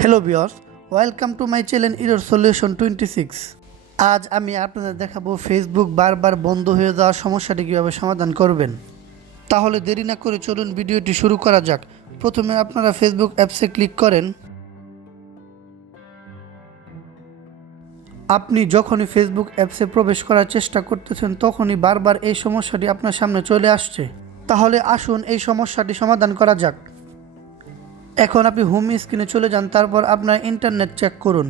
Hello viewers, welcome to my channel error solution 26। আজ আমি আপনাদের দেখাবো ফেসবুক বারবার বন্ধ হয়ে যাওয়ার সমস্যাটি কীভাবে সমাধান করবেন। তাহলে দেরি না করে চলুন ভিডিওটি শুরু করা যাক। প্রথমে আপনারা ফেসবুক অ্যাপসে ক্লিক করেন। আপনি যখনই ফেসবুক অ্যাপসে প্রবেশ করার চেষ্টা করতেছেন তখনই বারবার এই সমস্যাটি আপনার সামনে চলে আসছে। তাহলে আসুন এই সমস্যাটি সমাধান করা যাক। এখন আপনি হোম স্ক্রিনে চলে যান, তারপর আপনার ইন্টারনেট চেক করুন।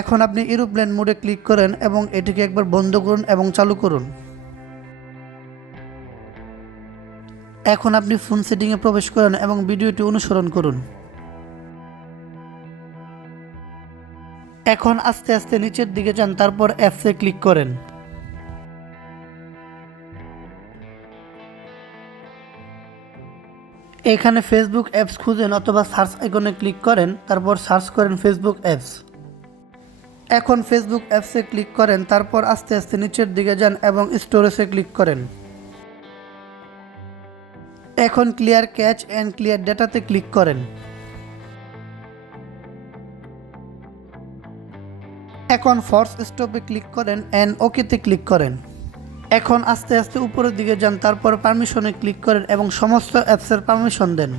এখন আপনি এরোপ্লেন মোডে ক্লিক করেন এবং এটিকে একবার বন্ধ করুন এবং চালু করুন। এখন আপনি ফোন সেটিংয়ে প্রবেশ করেন এবং ভিডিওটি অনুসরণ করুন। এখন আস্তে আস্তে নিচের দিকে যান, তারপর অ্যাপসে ক্লিক করেন। এখানে ফেসবুক অ্যাপস খুঁজেন অথবা সার্চ আইকনে ক্লিক করেন, তারপর সার্চ করেন ফেসবুক অ্যাপস। এখন ফেসবুক অ্যাপসে ক্লিক করেন, তারপর আস্তে আস্তে নিচের দিকে যান এবং স্টোরেজে ক্লিক করেন। এখন ক্লিয়ার ক্যাচ অ্যান্ড ক্লিয়ার ডেটাতে ক্লিক করেন। এখন ফোর্স স্টপে ক্লিক করেন অ্যান্ড ওকেতে ক্লিক করেন। এখন আস্তে আস্তে উপরের দিকে যান, তারপর পারমিশনে ক্লিক করেন এবং সমস্ত অ্যাপসের পারমিশন দেন।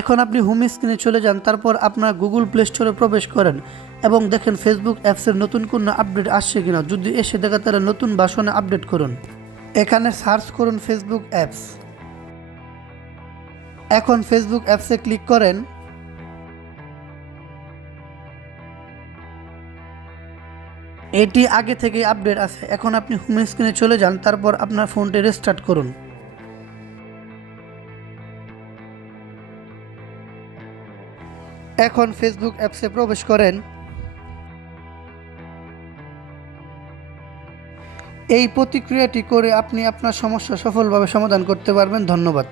এখন আপনি হোম স্ক্রিনে চলে যান, তারপর আপনার গুগল প্লে স্টোরে প্রবেশ করেন এবং দেখেন ফেসবুক অ্যাপসের নতুন কোনো আপডেট আসছে কিনা। যদি এসে দেখে তাহলে নতুন ভার্সনে আপডেট করুন। এখানে সার্চ করুন ফেসবুক অ্যাপস। এখন ফেসবুক অ্যাপসে ক্লিক করেন। এটি আগে থেকে আপডেট আছে। এখন আপনি হোম স্ক্রিনে চলে যান, তারপর আপনার ফোনটি রিস্টার্ট করুন। এখন ফেসবুক অ্যাপসে প্রবেশ করেন। এই প্রতিক্রিয়াটি করে আপনি আপনার সমস্যা সফলভাবে সমাধান করতে পারবেন। ধন্যবাদ।